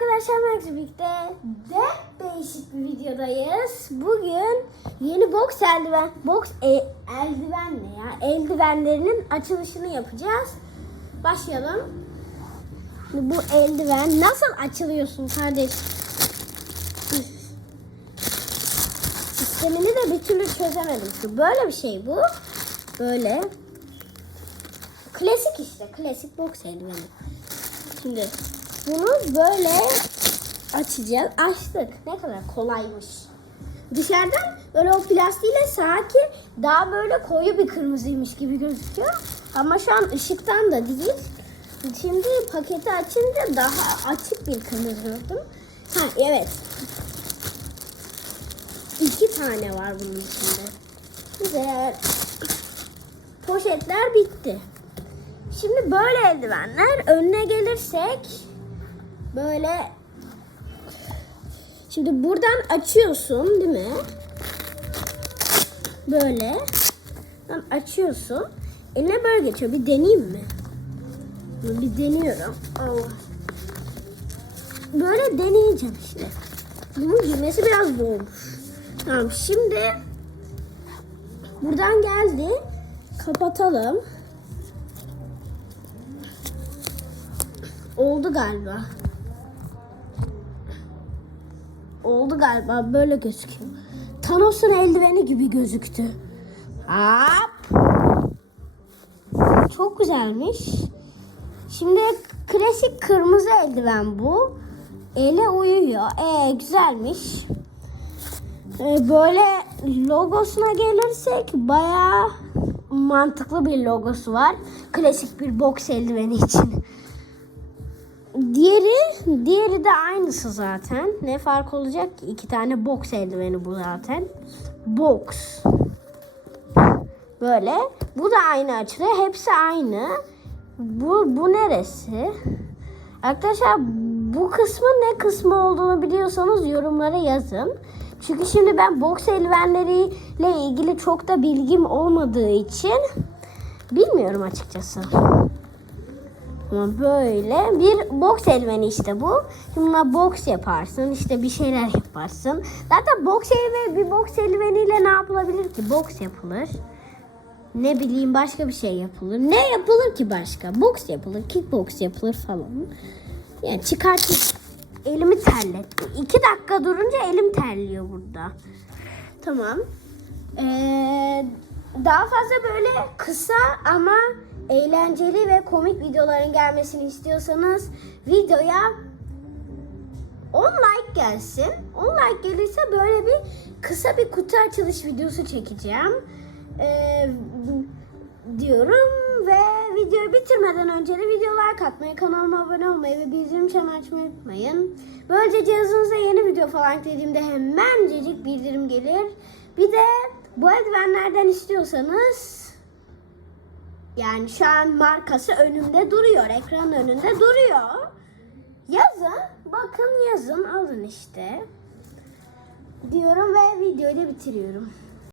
arkadaşlar Max birlikte de değişik bir videodayız. Bugün yeni box eldiven, box e, eldiven ne ya? Eldivenlerinin açılışını yapacağız. Başlayalım. Bu eldiven nasıl açılıyorsun kardeş? Sistemini de bir türlü çözemedim. Şu böyle bir şey bu. Böyle. Klasik işte. Klasik box eldiveni. Şimdi bunu böyle açacağız. Açtık. Ne kadar kolaymış. Dışarıdan böyle o plastiğiyle sanki daha böyle koyu bir kırmızıymış gibi gözüküyor. Ama şu an ışıktan da değil. Şimdi paketi açınca daha açık bir kırmızı gördüm. Ha evet. İki tane var bunun içinde. Güzel. Poşetler bitti. Şimdi böyle eldivenler önüne gelirsek böyle Şimdi buradan açıyorsun değil mi? Böyle. Buradan açıyorsun. Eline böyle geçiyor. Bir deneyeyim mi? Bir deniyorum. Allah. Böyle deneyeceğim işte. Bunun girmesi biraz zormuş. Tamam şimdi buradan geldi. Kapatalım. Oldu galiba. Oldu galiba böyle gözüküyor. Thanos'un eldiveni gibi gözüktü. Hop. Çok güzelmiş. Şimdi klasik kırmızı eldiven bu. Ele uyuyor. Ee güzelmiş. Ee, böyle logosuna gelirsek bayağı mantıklı bir logosu var. Klasik bir box eldiveni için. Diğeri, diğeri de aynısı zaten. Ne fark olacak ki? İki tane box eldiveni bu zaten. Box. Böyle. Bu da aynı açılıyor. Hepsi aynı. Bu, bu neresi? Arkadaşlar bu kısmın ne kısmı olduğunu biliyorsanız yorumlara yazın. Çünkü şimdi ben boks eldivenleriyle ilgili çok da bilgim olmadığı için bilmiyorum açıkçası. Ama böyle bir boks eldiveni işte bu. Şimdi buna boks yaparsın işte bir şeyler yaparsın. Zaten boks eldiveni bir boks eldiveniyle ne yapılabilir ki? Boks yapılır. Ne bileyim başka bir şey yapılır. Ne yapılır ki başka? Boks yapılır, kickboks yapılır falan. Yani çıkartıp elimi terletti. İki dakika durunca elim terliyor burada. Tamam. Ee, daha fazla böyle kısa ama eğlenceli ve komik videoların gelmesini istiyorsanız videoya 10 like gelsin. 10 like gelirse böyle bir kısa bir kutu açılış videosu çekeceğim. Ee, diyorum ve videoyu bitirmeden önce de videolar katmayı, kanalıma abone olmayı ve bildirim çanı açmayı unutmayın. Böylece cihazınıza yeni video falan eklediğimde hemencecik bildirim gelir. Bir de bu eldivenlerden istiyorsanız yani şu an markası önümde duruyor, ekran önünde duruyor. Yazın, bakın yazın, alın işte. Diyorum ve videoyu da bitiriyorum.